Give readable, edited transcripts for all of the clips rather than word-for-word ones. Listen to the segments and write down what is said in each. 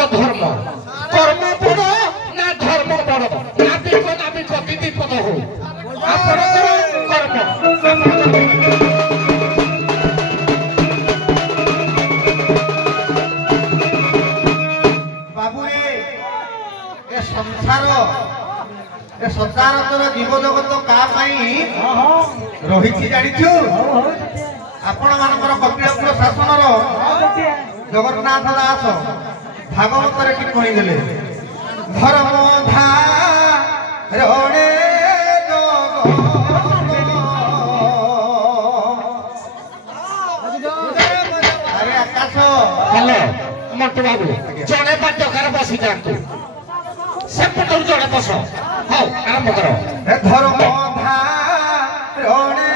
आपणकर धर्म कर्म बड़ ना धर्म बड़ नाबिक दिदी पद हो आपणकर कर्म बाबू ए संसार ए सचारतर जीव जगत का रही जानिछु आपण मानकर कपिलपुर शासन जगन्नाथ दास भागवत रे टिप्पणी देले धर्म धारणे अरे आकाश हेलो मट्टू बाबू जड़े बाटकार बसी जातु सेपटू जड़े बस हौ आरंभ करो धर्म धारणे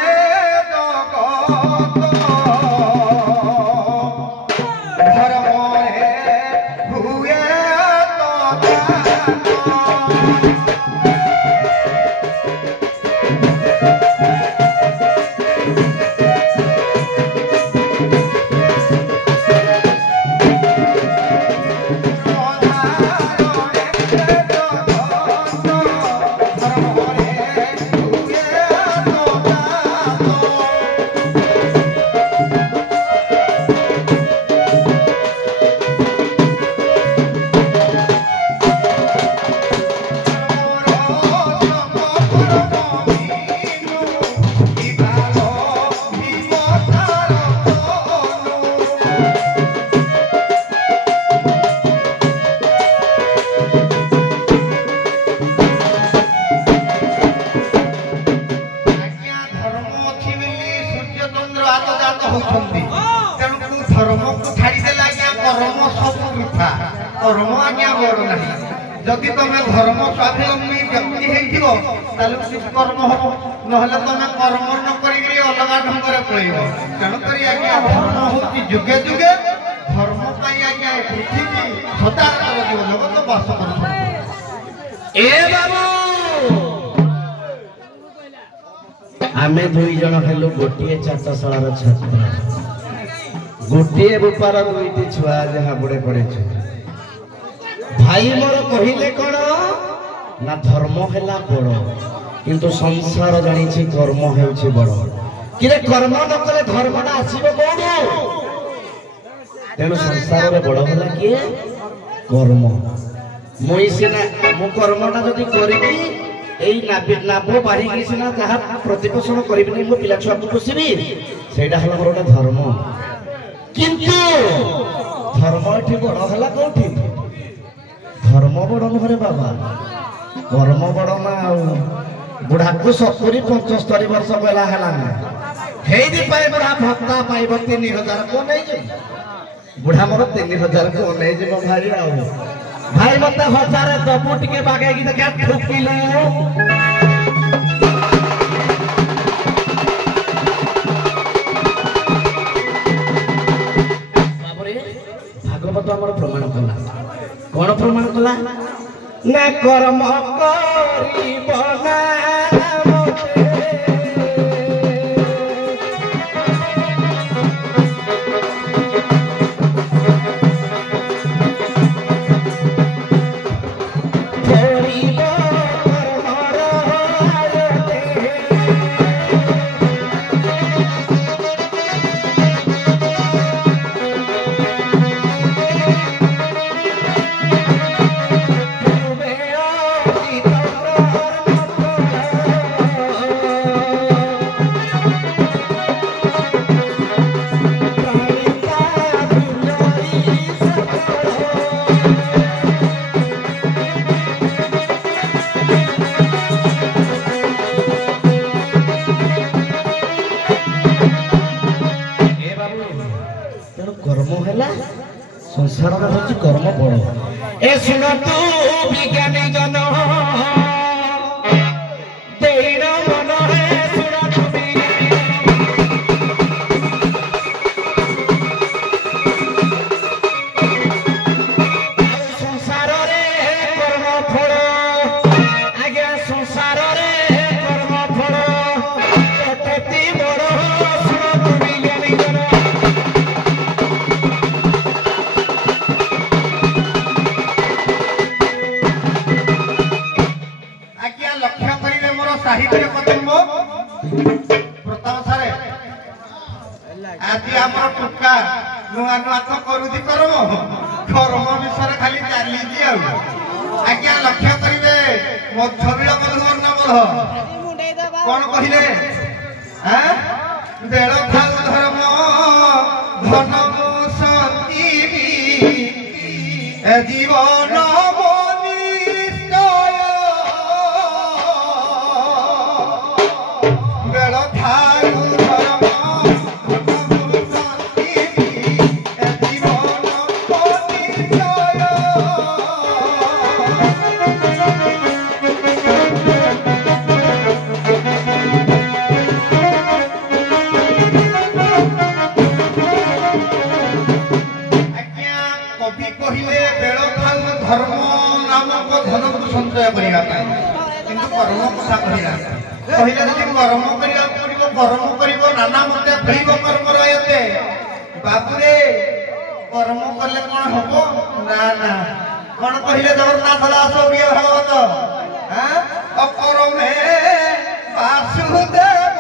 जदि तुम धर्म स्वावलम्बी व्यक्ति कर्म हम ना तुम कर्म नक अलग ढंग से पड़ेब तेणुक आज्ञा धर्म हूँ जुगे जुगे धर्म आज्ञा पृथ्वी सदार जीव जगत बास आमे दुई जन हेलु गोटे चाटशालार छात्र गोटे रूपार दुईटी छुआ जहाँ बुड़े पड़े भाई मोर कहले कौन ना धर्म है बड़ किंतु संसार जानी कर्म है बड़ कि कर्म न कले धर्मटा आसब कौन तेणु संसार में बड़ है किए कर्म मुई सीना मो कर्मटा जदि करी नाभ बाढ़ी सीना जहाँ प्रतिपोषण करी मो पिला छुआ को पोषिबी सेटा हला मोर गोटे धर्म किंतु धर्म एठी बड़ है कौटी धर्म बड़ नुहरे बाबा कर्म बड़ ना बुढ़ा को 70-75 वर्ष पहला है बुढ़ा भत्ता पाइब 3000 को नहीं बुढ़ा मोर 3000 को नहीं जीव भाई भाई मत 1000 दबू टिके बागेगी देखा ठुकिलु भागवत आमर प्रमाण कला कौन प्रमाण कला ना कर्म करिब ना संसार में कर्म बड़ ए सुन तू विज्ञानी जन मन है सुन संसार कर्म फल आज्ञा संसार कर्म फल बड़ सुन तू विज्ञानी जन गोटे कथिमो प्रताप सारे आज हमर टुका नुआ नुआ तो करूदी करम कर्म विषय खाली चाली जी आज्ञा लक्ष्य करिवे मो छबिल मधुर न बोल कौन कहिले हैं बेल खाऊ धर्म धन मुसती जीवन मनिष्ठय बेल खाऊ धर्म नाना मत फैब कर्म रहे बाबूरे कर्म कले कौन हम ना ना कौन कहले जगन्नाथ दास ओडिया भागवत अकरमे वासुदेव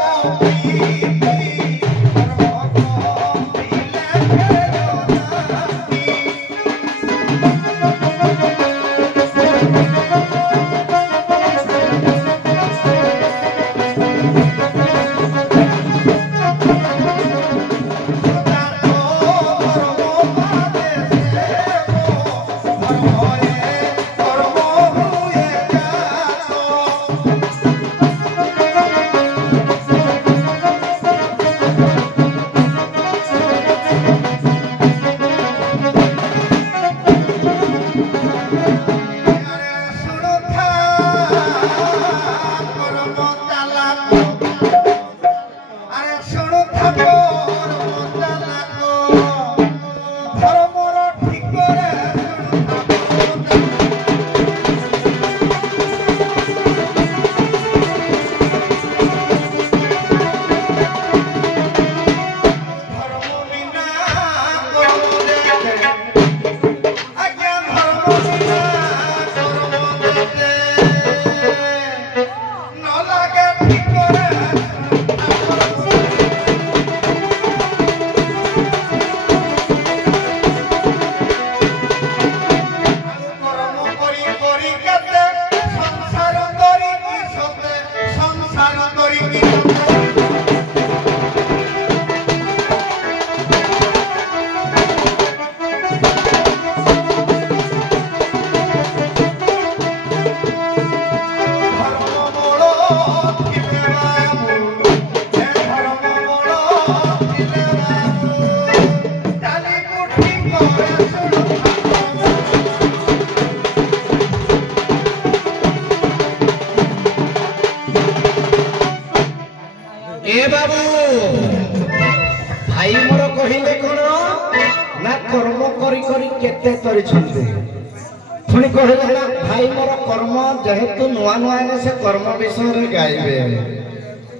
ए बाबू भाई मोर कहिले कोन ना कर्म करी करी केते तरिछन्ते पुणी कहले ना भाई मोर कर्म जेहेतु नुआ नुआ ने से कर्म विषय रे गाइबे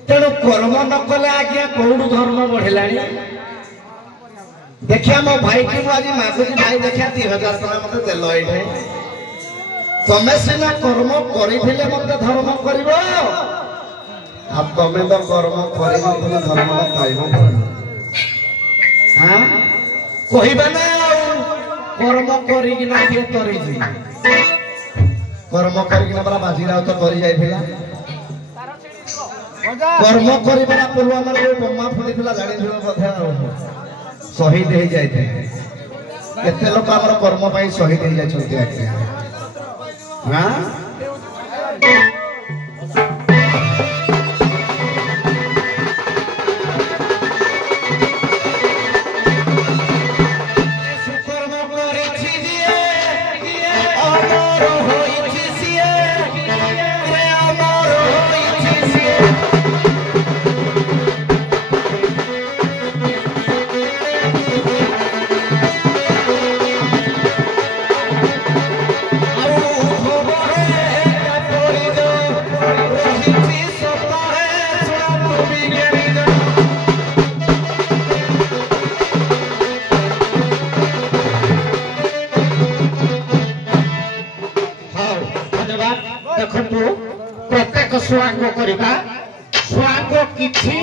तेणु कर्म न कले आज्ञा कोडू धर्म बढ़िलानी देखिया मो भाई की आज मागुजी भाई देखिया 3000 टका मते देलो एठे तमे सिना कर्म करिथिले मते धर्म करिवो अब तमें तो कर्म कर धर्म पाइब हाँ कहबे ना कर्म करना किए तरी कर्म करना बाजी राउत कर जाइला कर्म कर पुलवामा बोमा फुड़ी जानी शहीद हो जाते केते लोक आम कर्म शहीद हो जाते हाँ प्रत्येक ସୁଆଙ୍ଗ କରିବା ସୁଆଙ୍ଗ କିଛି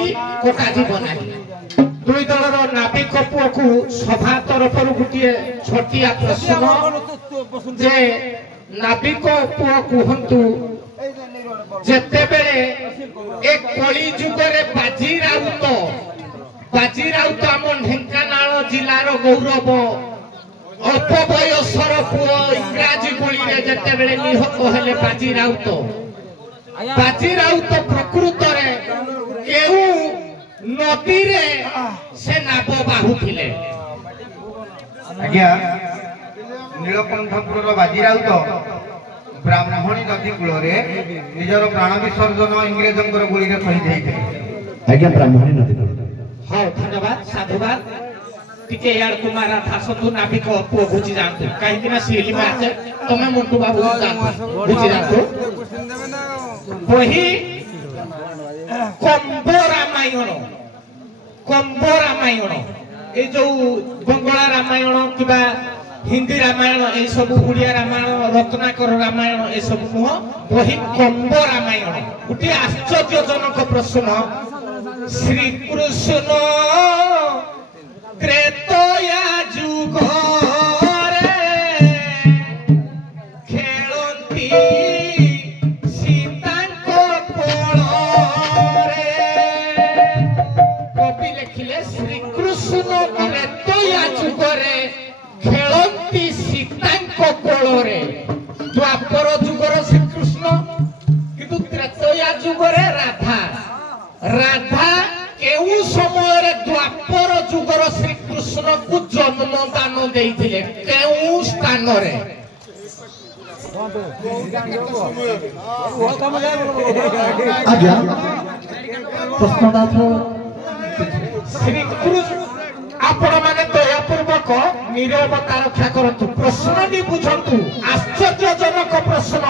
କଟାଯିବ ନାହିଁ। ଦୁଇ ଦଳର ନାବିକ ପୁଅକୁ ସଭା ତରଫରୁ ଗୋଟିଏ ଛୋଟିଆ ପ୍ରଶ୍ନ ଯେ ନାବିକ ପୁଅ କୁହନ୍ତୁ ଯେତେବେଳେ ଏ କଳି ଯୁଗରେ ବାଜି ରାଉତ ଆମ ଢେଙ୍କାନାଳ ଜିଲ୍ଲାର ଗୌରବ ଅଳ୍ପ ବୟସର ପୁଅ ଇଂରାଜୀ ଗୁଳିରେ ଯେତେବେଳେ ନିହତ ହେଲେ ବାଜି ରାଉତ ପ୍ରକୃତରେ କେଉଁ ନଦୀରେ ସେ ନାବ ବାହୁଥିଲେ? ଆଜ୍ଞା ନୀଳକଣ୍ଠପୁରର ବାଜି ରାଉତ ବ୍ରାହ୍ମଣୀ ନଦୀ କୂଳରେ ନିଜର ପ୍ରାଣ ବିସର୍ଜନ ଇଂରେଜଙ୍କର ଗୁଳିରେ ଶହୀଦ ହେଇଥିଲେ। ଆଜ୍ଞା ବ୍ରାହ୍ମଣୀ ନଦୀ ହଉ ଧନ୍ୟବାଦ ସାଧୁବାଦ। ଟିକେ ଇଆଡ଼କୁ ମାରା ଆସନ୍ତୁ ନାବିକ ପୁଅ ବୁଝି ଯାଆନ୍ତୁ କାହିଁକି ନା ସିଏଲି ମାର୍ଚେ ତମେ ମଣ୍ଟୁ ବାବୁ ବୁଝି ଯାଆନ୍ତୁ। ବହି କମ୍ବ ରାମାୟଣ এই ଯୋଉ ବଙ୍ଗଳା ରାମାୟଣ କିମ୍ବା ହିନ୍ଦୀ ରାମାୟଣ এই ସବୁ ଓଡ଼ିଆ ରାମାୟଣ ରତ୍ନାକର ରାମାୟଣ এই ସବୁ ନୁହଁ ବହି କମ୍ବ ରାମାୟଣ। ଗୋଟିଏ ଆଶ୍ଚର୍ଯ୍ୟଜନକ ପ୍ରଶ୍ନ ଶ୍ରୀକୃଷ୍ଣ ତ୍ରେତୟା ଯୁଗରେ ଖେଳନ୍ତି ସୀତାଙ୍କ କୋଳରେ। କବି ଲେଖିଲେ ଶ୍ରୀକୃଷ୍ଣ ତ୍ରେତୟା ଯୁଗରେ ଖେଳନ୍ତି ସୀତାଙ୍କ କୋଳରେ। ଦ୍ୱାପର ଯୁଗର ଶ୍ରୀକୃଷ୍ଣ କିନ୍ତୁ ତ୍ରେତୟା ଯୁଗରେ ରାଧା କେଉଁ ସମୟରେ ଦ୍ୱାପର ଯୁଗର ଶ୍ରୀକୃଷ୍ଣକୁ ଜନ୍ମ ଦାନ ଦେଇଥିଲେ କେଉଁ ସ୍ଥାନରେ? ଆଜ୍ଞା ପ୍ରଶ୍ନଟା ଶ୍ରୀକୃଷ୍ଣ ଆପଣ ମାନେ ଦୟାପୂର୍ବକ ନିରବତା ରକ୍ଷା କରନ୍ତୁ ପ୍ରଶ୍ନଟି ବୁଝନ୍ତୁ। ଆଶ୍ଚର୍ଯ୍ୟଜନକ ପ୍ରଶ୍ନ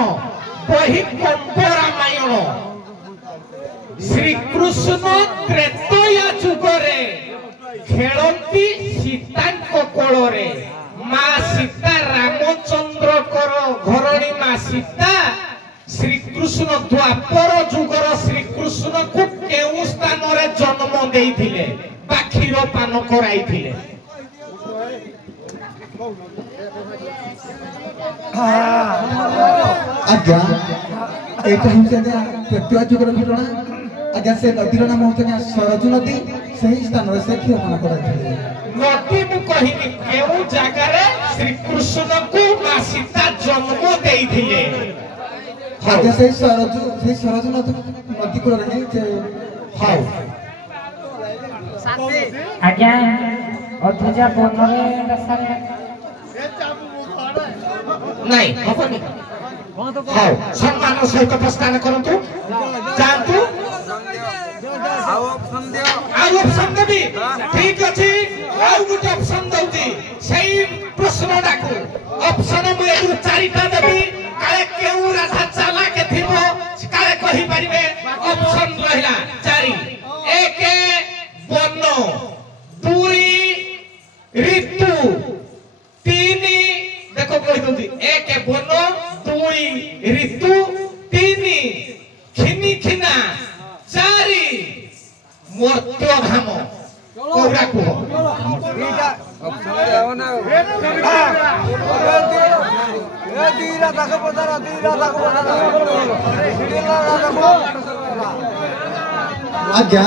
ବହି କମ୍ବ ରାମାୟଣ। ଶ୍ରୀକୃଷ୍ଣ ତ୍ରେତୟା ଯୁଗରେ ଖେଳନ୍ତି ସୀତାଙ୍କ କୋଳରେ। ମା ସୀତା ରାମଚନ୍ଦ୍ରଙ୍କର ଘରଣୀ ମା ସୀତା ଶ୍ରୀକୃଷ୍ଣ ଦ୍ୱାପର ଯୁଗର ଶ୍ରୀକୃଷ୍ଣକୁ କେଉଁ ସ୍ଥାନରେ ଜନ୍ମ ଦେଇଥିଲେ ବା କ୍ଷୀର ପାନ କରାଇଥିଲେ? ଆଜ୍ଞା ଏଇଟା ହେଉଛି ଆଜ୍ଞା ତ୍ରେତୟା ଯୁଗର ଘଟଣା। ଆଜ୍ଞା ସେ ନଦୀର ନାମ ହେଉଛି ଆଜ୍ଞା ସରଜୁ ନଦୀ। ସେହି ସ୍ଥାନରେ ସେ କ୍ଷୀରପାନ କରାଇଥିଲେ। ନଦୀ ମୁଁ କହିଲି କେଉଁ ଜାଗାରେ ଶ୍ରୀକୃଷ୍ଣକୁ ମା ସୀତା ଜନ୍ମ ଦେଇଥିଲେ? ଆଜ୍ଞା ସେଇ ସରଜୁ ନଦୀ କୂଳରେ ହିଁ ସେ ହଉ ଆଜ୍ଞା ଅଧୁଜା ବନରେ ନାଇଁ ହବନି। ହଉ ସମ୍ମାନ ସହିତ ପ୍ରସ୍ଥାନ କରନ୍ତୁ ଯାଆନ୍ତୁ। ଆଉ ଅପସନ୍ ଦେବି ଠିକ ଅଛି। ଆଉ ଗୋଟେ ଅପସନ୍ ଦଉଛି ସେଇ ପ୍ରଶ୍ନଟାକୁ ଅପସନ୍ ମୁଁ ଏଥିରୁ 4ଟା ଦେବି କାଳେ କେଉଁ ରାଧା ଚାଲାକ ଥିବ କାଳେ କହିପାରିବେ। ଅପସନ୍ ରହିଲା 4। 1 ବନ, 2 ଋତୁ, 3 ଦେଖ କହିଦଉଛି 1 ବନ, 2 ଋତୁ, 3 ଖିନି ଖିନା, 4 ମର୍ତ୍ତ୍ୟଧାମ। କୋଉଟା କୁହ? ଆଜ୍ଞା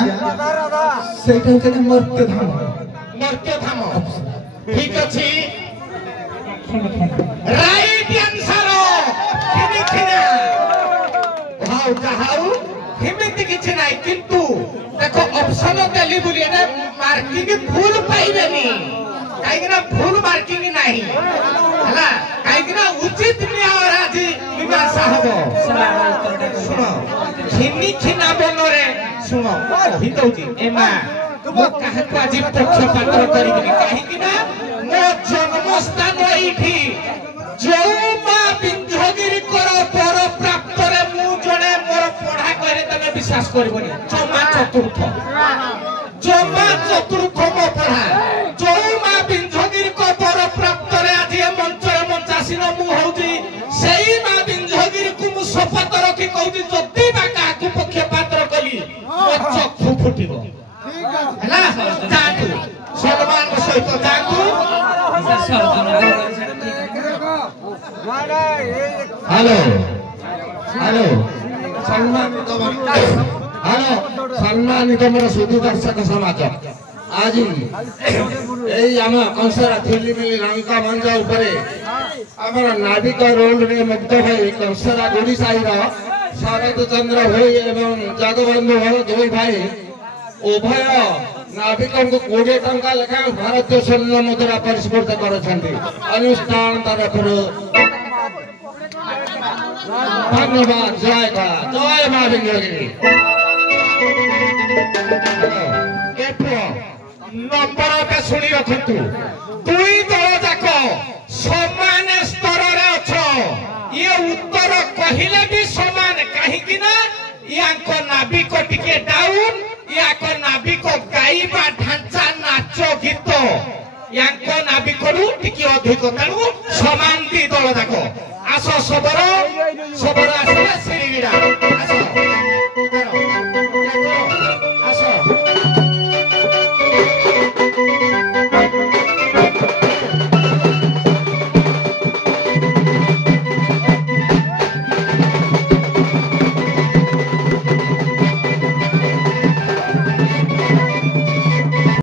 ସେଇଟା ହେଉଛି ମର୍ତ୍ତ୍ୟଧାମ। ମର୍ତ୍ତ୍ୟଧାମ ଠିକ ଅଛି। ରାଇଟ ଆନ୍ସର ଖିନି ଖିନା। ହଉ ଯାହା ହଉ ଏମିତି କିଛି ନାହିଁ କିନ୍ତୁ ଦେଖ ଅପସନ ଦେଲି ବୋଲି ଏଟା ମାର୍କିଂ ଭୁଲ ପାଇବେନି କାହିଁକି ନା ଭୁଲ ମାର୍କିଂ ନାହିଁ ହେଲା କାହିଁକି ନା ଉଚିତ ନ୍ୟାୟ ଆଜି ମୀମାଂସା ହବ। ଶୁଣ ଖିନି ଖିନା ବନରେ ଶୁଣ କହିଦଉଛି ଏ ମା ମୁଁ କାହାକୁ ଆଜି ପକ୍ଷପାତ କରିବିନି କାହିଁକି ନା ମୋ ଜନ୍ମସ୍ଥାନ ଏଇଠି। ଯୋଉ ମା ବିଞ୍ଝଗିରିଙ୍କର ବର ପ୍ରାପ୍ତରେ ମୁଁ ଜଣେ ମୋର ପଢା କହିଲେ ତମେ ବିଶ୍ୱାସ କରିବନି ଜମା ଚତୁର୍ଥ ମୋ ପଢା। ଯୋଉ ମା ବିଞ୍ଝଗିରିଙ୍କ ବର ପ୍ରାପ୍ତରେ ଆଜି ଏ ମଞ୍ଚରେ ମଞ୍ଚାସୀନ ମୁଁ ହଉଛି ସେଇ ମା ବିଞ୍ଝଗିରିକୁ ମୁଁ ଶପଥ ରଖି କହୁଛି ଯଦି ବା କାହା ଫୁଟିବ ହେଲା ଯାଆନ୍ତୁ ସମ୍ମାନ ସହିତ ଯାଆନ୍ତୁ हेलो हेलो सम्मानित हेलो सम्मानित मोर सुधु दर्शक समाज आज यही आम कंसरा थिलिमिली लंका मंच उपरे आमर नाविक रोल रे मुक्त भाई कंसरा गुड़ी साहिर शरद चंद्र भाई एवं जगबंधु भाई दुई भाई उभय नाविक को 20 टंका लेखा भारतीय स्वर्ण मुद्रा परिस्फुट कर अनुष्ठान तरफ धन्यवाद जय का जय माँ बिंदगिरी नंबर का शुणी रखु दुई दल जाक समान स्तर ये उत्तर कहले भी समान कहीं या नाविक टिके डाउन या नाविक गाइबा ढांचा नाच गीत या नाविक टिके अधिक तेणु समान दी दल जाक आस सबर सबर आस सिरिगिड़ा आस